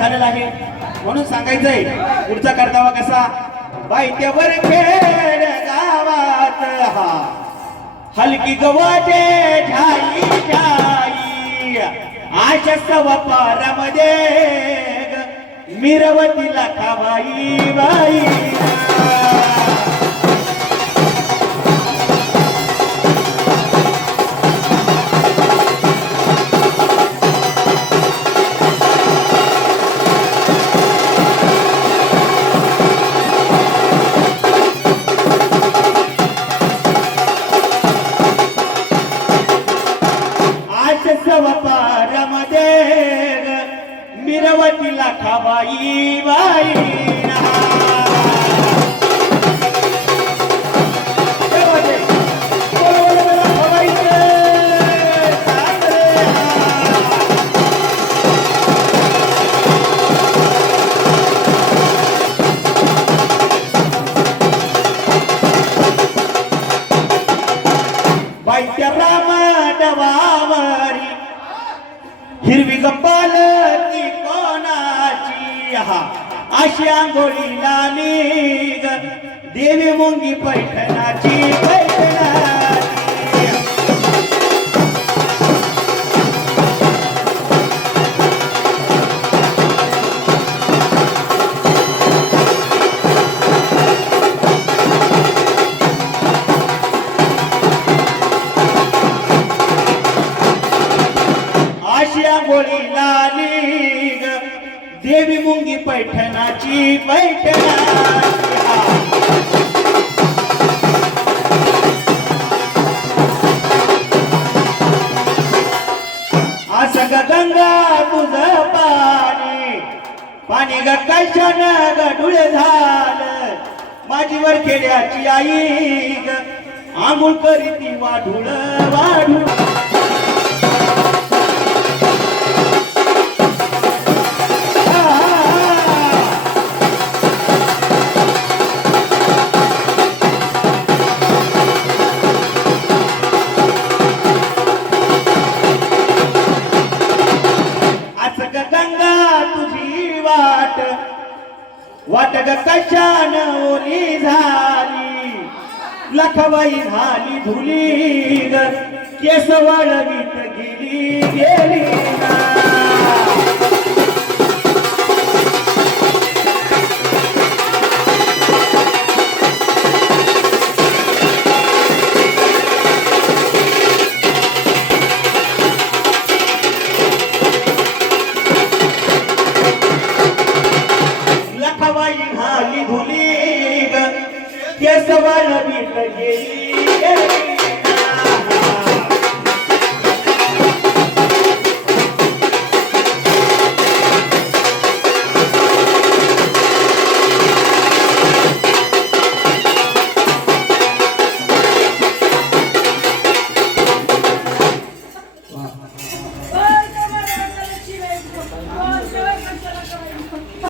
झालेला आहे. म्हणून सांगायचंय पुढचा करतावा कसा? बायत्यावर खेळ गावात हा. हलकी गवाचे झाई झाई आशा सवा पारामध्ये ग, मिरवतीला खावाई बाई. आज पारमदेर मिरवतीला खावाई हिरवी गप्पाल ती कोणाची? हा अशी आंघोळी लाली देवी मुंगी पैठणाची पैठणाची. कोळी लाली ग. देवी मुंगी पैठणाची पैठणा. असं ग गंगा तुझ पाणी. पाणी ग कशान ग झालं. माझीवर खेड्याची आई ग. आंघोळ करीती वाढूळ वाढूळ. वाटग कशान ओली झाली? लखबाई झाली धुली केस वळवीत गेली गेली केसवाला बीत गेली